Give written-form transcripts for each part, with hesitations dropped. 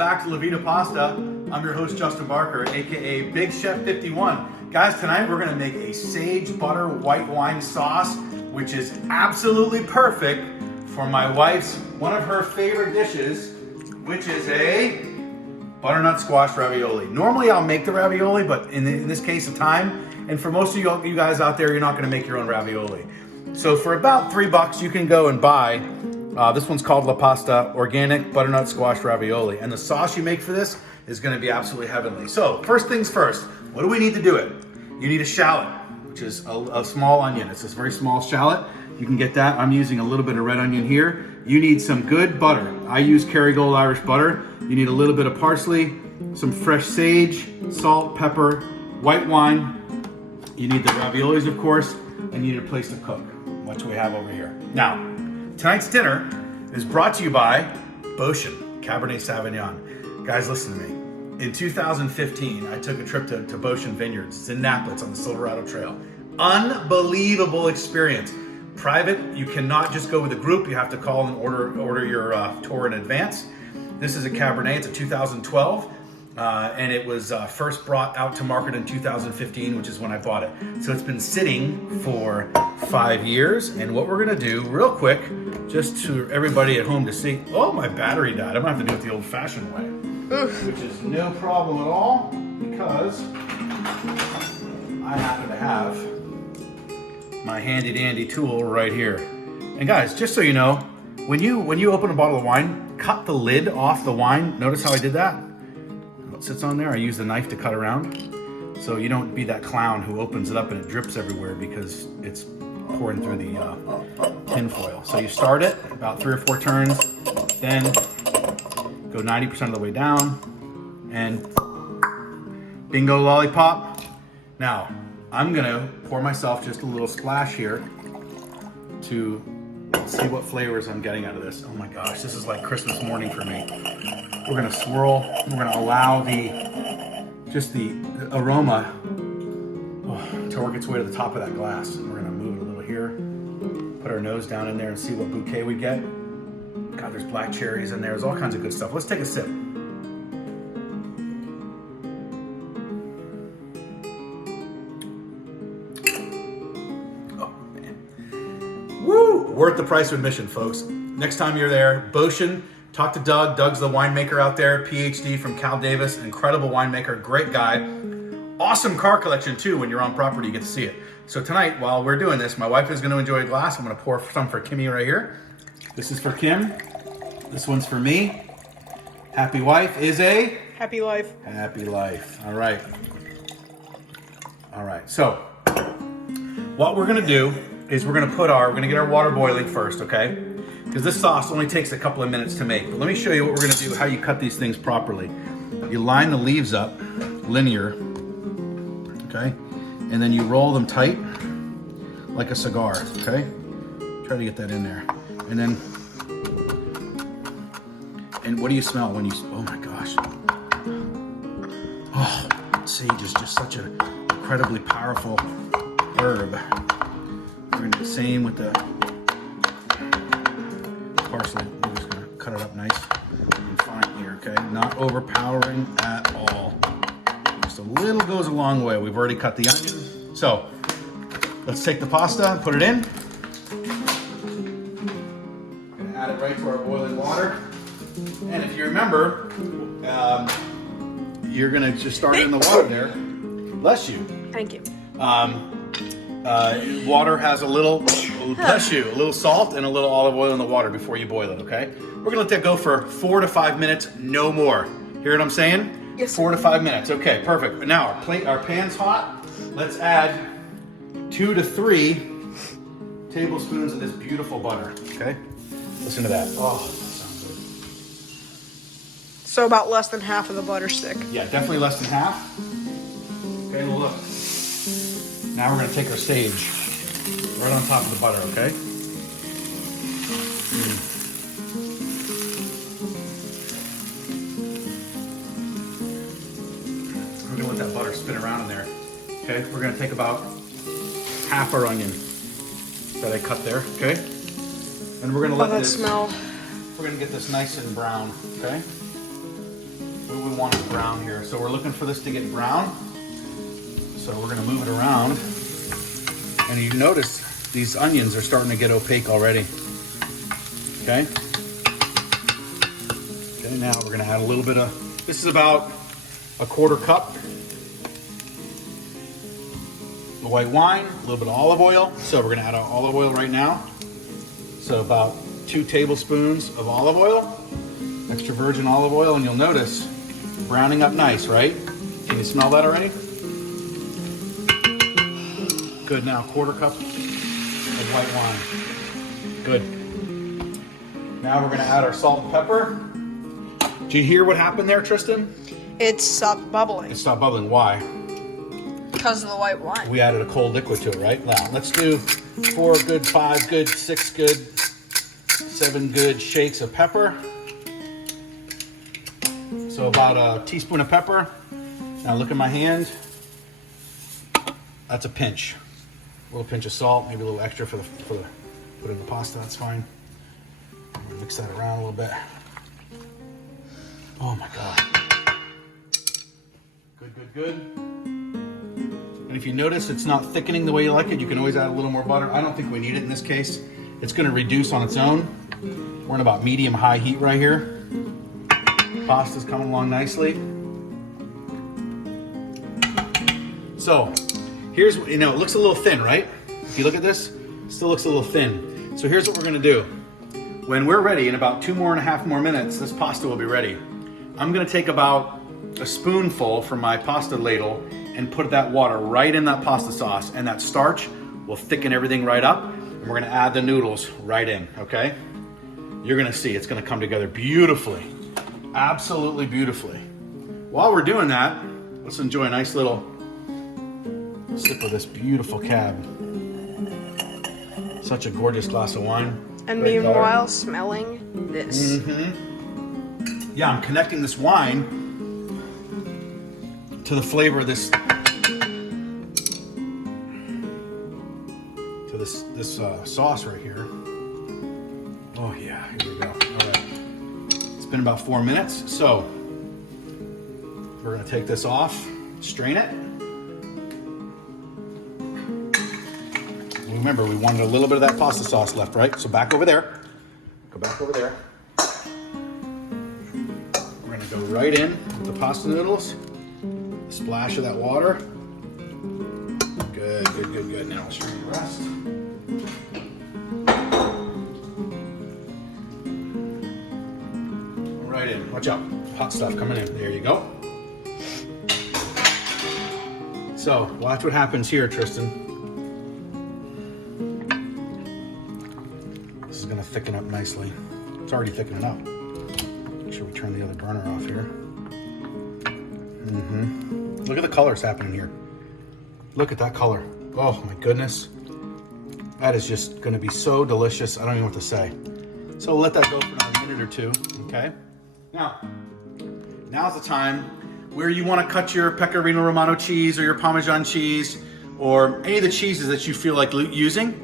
back to La Vita Pasta. I'm your host, Justin Barker, aka Big Chef 51. Guys, tonight we're gonna make a sage butter white wine sauce, which is absolutely perfect for my wife's, one of her favorite dishes, which is a butternut squash ravioli. Normally I'll make the ravioli, but in this case of time, and for most of you guys out there, you're not gonna make your own ravioli. So for about $3, you can go and buy, this one's called La Pasta Organic Butternut Squash Ravioli. And the sauce you make for this is gonna be absolutely heavenly. So first things first, what do we need to do it? You need a shallot, which is a small onion. It's this very small shallot. You can get that. I'm using a little bit of red onion here. You need some good butter. I use Kerrygold Irish butter. You need a little bit of parsley, some fresh sage, salt, pepper, white wine. You need the raviolis, of course, and you need a place to cook, which we have over here. Now, tonight's dinner is brought to you by Beauchene Cabernet Sauvignon. Guys, listen to me. In 2015, I took a trip to Beauchene Vineyards. It's in Napa, it's on the Silverado Trail. Unbelievable experience. Private, you cannot just go with a group. You have to call and order your tour in advance. This is a Cabernet, it's a 2012. And it was first brought out to market in 2015, which is when I bought it. So it's been sitting for 5 years. And what we're gonna do real quick, just to everybody at home to see, oh, my battery died. I'm gonna have to do it the old fashioned way. Oof. Which is no problem at all because I happen to have my handy dandy tool right here. And guys, just so you know, when you open a bottle of wine, cut the lid off the wine. Notice how I did that? It sits on there. I use the knife to cut around, so you don't be that clown who opens it up and it drips everywhere because it's pouring through the tin foil. So you start it about 3 or 4 turns, then go 90% of the way down, and bingo lollipop. Now I'm gonna pour myself just a little splash here to see what flavors I'm getting out of this. Oh my gosh, this is like Christmas morning for me. We're gonna swirl, we're gonna allow the aroma to work its way to the top of that glass. And we're gonna move it a little here, put our nose down in there and see what bouquet we get. God, there's black cherries in there, there's all kinds of good stuff. Let's take a sip. Oh man. Woo! Worth the price of admission, folks. Next time you're there, Beauchene, talk to Doug. Doug's the winemaker out there, PhD from Cal Davis, incredible winemaker, great guy. Awesome car collection too. When you're on property, you get to see it. So tonight, while we're doing this, my wife is going to enjoy a glass. I'm going to pour some for Kimmy right here. This is for Kim. This one's for me. Happy wife is a... Happy life. Happy life. All right. All right. So what we're going to do is we're going to get our water boiling first, okay? Because this sauce only takes a couple of minutes to make. But let me show you what we're gonna do, how you cut these things properly. You line the leaves up linear, okay? And then you roll them tight like a cigar, okay? Try to get that in there. And what do you smell when you, oh my gosh. Oh, sage is just such an incredibly powerful herb. We're gonna do the same with the parsley. We're just gonna cut it up nice and fine here, okay? Not overpowering at all. Just a little goes a long way. We've already cut the onion. So let's take the pasta and put it in. Gonna add it right to our boiling water. And if you remember, you're gonna just start it in the water there. Bless you. Thank you. Water has a little, bless you, a little salt and a little olive oil in the water before you boil it, okay? We're gonna let that go for 4 to 5 minutes, no more. Hear what I'm saying? Yes. 4 to 5 minutes, okay, perfect. Now our pan's hot. Let's add 2 to 3 tablespoons of this beautiful butter, okay? Listen to that. Oh, that sounds good. So about less than half of the butter stick. Yeah, definitely less than half. Okay, well look. Now we're gonna take our sage right on top of the butter, okay? We're gonna let that butter spin around in there. Okay, we're gonna take about half our onion that I cut there, okay? And we're gonna let that smell. we're gonna get this nice and brown, okay? what do we want it brown here? So we're looking for this to get brown. So we're gonna move it around. And you notice these onions are starting to get opaque already. Okay? Okay, now we're gonna add a little bit of, this is about a 1/4 cup. The white wine, a little bit of olive oil. So we're gonna add our olive oil right now. So about 2 tablespoons of olive oil, extra virgin olive oil, and you'll notice browning up nice, right? Can you smell that already? Good, now 1/4 cup of white wine. Good. Now we're gonna add our salt and pepper. Do you hear what happened there, Tristan? It stopped bubbling It stopped bubbling, why? because of the white wine. We added a cold liquid to it, right? Now, let's do 4 good, 5 good, 6 good, 7 good shakes of pepper. So about a teaspoon of pepper. Now look at my hand. That's a pinch. A little pinch of salt, maybe a little extra for the put in the pasta, that's fine. I'm gonna mix that around a little bit. Oh my God. Good, good, good. And if you notice it's not thickening the way you like it, you can always add a little more butter. I don't think we need it in this case. It's gonna reduce on its own. We're in about medium-high heat right here. Pasta's coming along nicely. So, here's, you know, it looks a little thin, right? If you look at this, it still looks a little thin. So here's what we're gonna do. When we're ready, in about 2.5 more minutes, this pasta will be ready. I'm gonna take about a spoonful from my pasta ladle and put that water right in that pasta sauce, and that starch will thicken everything right up, and we're gonna add the noodles right in, okay? You're gonna see it's gonna come together beautifully, absolutely beautifully. While we're doing that, let's enjoy a nice little sip of this beautiful cab. Such a gorgeous glass of wine. And Great meanwhile, color. smelling this. Yeah, I'm connecting this wine to the flavor of this, to this sauce right here. Oh yeah, here we go. All right, it's been about 4 minutes, so we're gonna take this off, strain it. Remember, we wanted a little bit of that pasta sauce left, right? So back over there. Go back over there. We're gonna go right in with the pasta noodles. A splash of that water. Good, good, good, good. Now we'll strain the rest. Right in. Watch out. Hot stuff coming in. There you go. So, watch what happens here, Tristan. This is gonna thicken up nicely. It's already thickening up. Make sure we turn the other burner off here. Look at the colors happening here. Look at that color. Oh my goodness. That is just gonna be so delicious. I don't even know what to say. So we'll let that go for another minute or two, okay? Now's the time where you wanna cut your Pecorino Romano cheese or your Parmesan cheese or any of the cheeses that you feel like using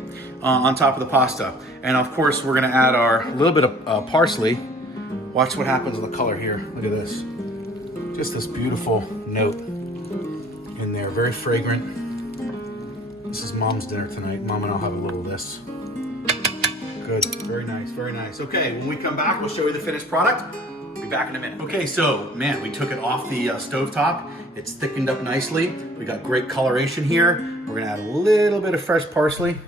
on top of the pasta. And of course, we're gonna add our little bit of parsley. Watch what happens with the color here. Look at this. Just this beautiful note in there, very fragrant. This is Mom's dinner tonight. Mom and I'll have a little of this. Good, very nice, very nice. Okay, when we come back, we'll show you the finished product. Be back in a minute. Okay, so man, we took it off the stovetop. It's thickened up nicely. We got great coloration here. We're gonna add a little bit of fresh parsley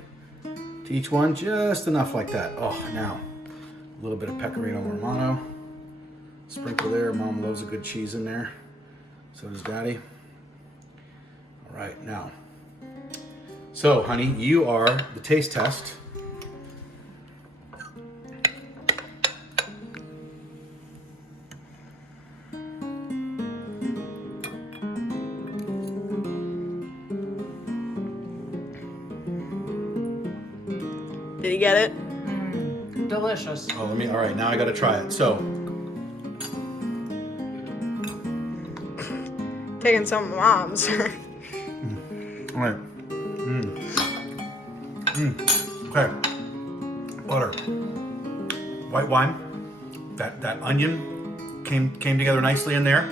to each one, just enough like that. Oh, now, a little bit of Pecorino Romano. Sprinkle there. Mom loves a good cheese in there. So does Daddy. All right, now. So, honey, you are the taste test. Did you get it? Delicious. Oh, all right, now I gotta try it. So, Taking some of Mom's. all right. Okay. Butter. White wine. That onion. came together nicely in there.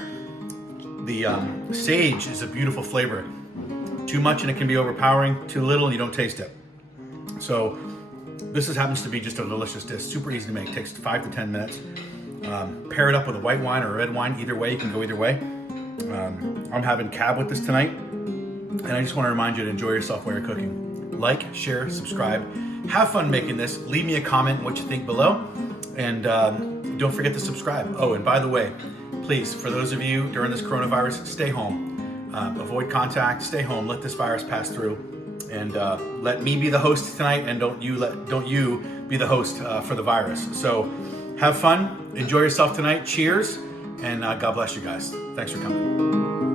The sage is a beautiful flavor. Too much and it can be overpowering. Too little and you don't taste it. So this happens to be just a delicious dish. Super easy to make. Takes 5 to 10 minutes. Pair it up with a white wine or a red wine. Either way, you can go either way. I'm having cab with this tonight. And I just want to remind you to enjoy yourself while you're cooking. Like, share, subscribe. Have fun making this. Leave me a comment what you think below. And don't forget to subscribe. Oh, and by the way, please, for those of you during this coronavirus, stay home. Avoid contact, stay home, let this virus pass through. And let me be the host tonight, and don't you be the host for the virus. So have fun, enjoy yourself tonight. Cheers, and God bless you guys. Thanks for coming.